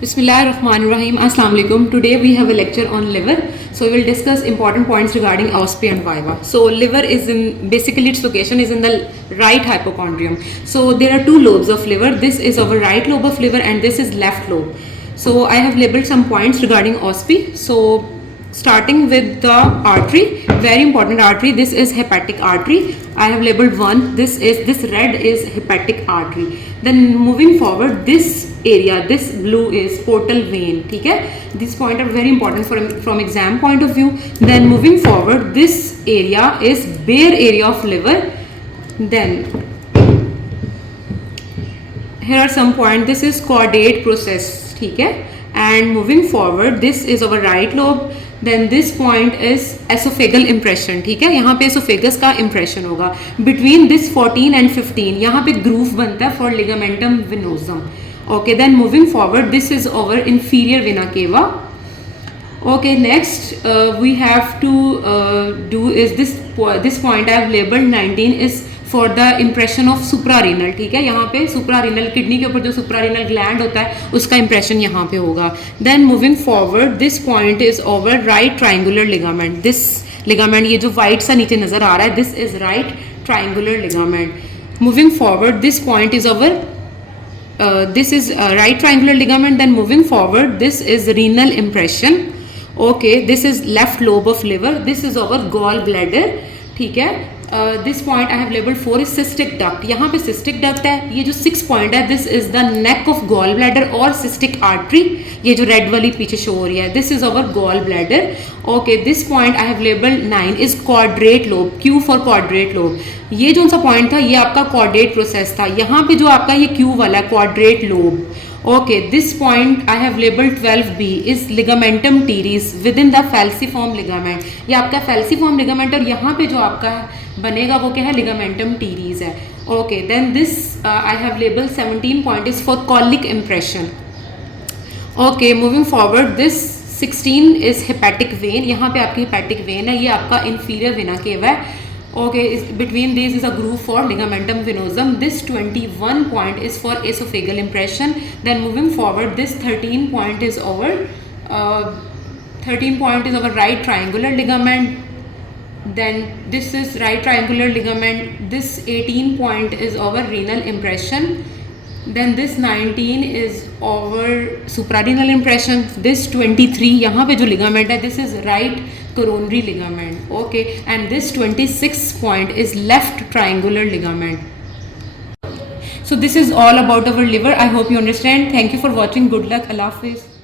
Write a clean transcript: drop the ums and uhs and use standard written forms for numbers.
Bismillahirrahmanirrahim. Assalamu alaikum. Today we have a lecture on liver. So we will discuss important points regarding OSPI and viva. So liver is basically its location is in the right hypochondrium. So there are two lobes of liver. This is our right lobe of liver and this is left lobe. So I have labeled some points regarding OSPI. So starting with the artery, very important artery. This is hepatic artery. I have labeled one. This red is hepatic artery. Then moving forward, this area, this blue is portal vein. ठीक है? These points are very important from exam point of view. Then moving forward, this area is bare area of liver. Then here are some points. This is caudate process. ठीक है? And moving forward, this is our right lobe. Then this point is esophageal impression. ठीक है, यहाँ पे esophagus का impression होगा. Between this 14 and 15 यहाँ पे groove बनता है for ligamentum venosum. Okay, then moving forward, this is our inferior vena cava. Okay, next we have to do is this point I have labeled 19 is for the impression of suprarenal. ठीक है, यहाँ पे suprarenal kidney के ऊपर जो suprarenal gland होता है उसका impression यहाँ पे होगा. Then moving forward, this point is over right triangular ligament. This ligament ये जो white सा नीचे नजर आ रहा है, this is right triangular ligament. Moving forward, this point is over this is right triangular ligament. Then moving forward, this is renal impression. Okay, this is left lobe of liver. This is our gallbladder. ठीक है, this point I have labeled 4 is cystic duct. यहाँ पे cystic duct है. ये जो 6 point है, this is the neck of gallbladder और cystic artery. ये जो red वाली पीछे show हो रही है, this is our gallbladder. Okay, this point I have labeled 9 is quadrate lobe. Q for quadrate lobe. ये जो सा point था, ये आपका caudate process था. यहाँ पे जो आपका ये Q वाला है, quadrate lobe. Okay, this point I have labeled 12B is ligamentum teres within the falciform ligament. ये आपका falciform ligament और यहाँ पे जो आपका बनेगा वो क्या है, ligamentum teres है. Okay, then this I have labeled 17 point is for colic impression. Okay, moving forward, this 16 is hepatic vein. यहाँ पे आपकी hepatic vein है, ये आपका inferior vena cava है. Okay, between these is a groove for ligamentum venosum. This 21 point is for esophageal impression. Then moving forward, this 13 point is our 13 point is our right triangular ligament. Then this is right triangular ligament. This 18 point is our renal impression. Then this 19 is our suprarenal impression. This 23 यहाँ पे जो ligament है, this is right coronary ligament. Okay, and this 26 point is left triangular ligament. So this is all about our liver. I hope you understand. Thank you for watching. Good luck. Allah Hafiz.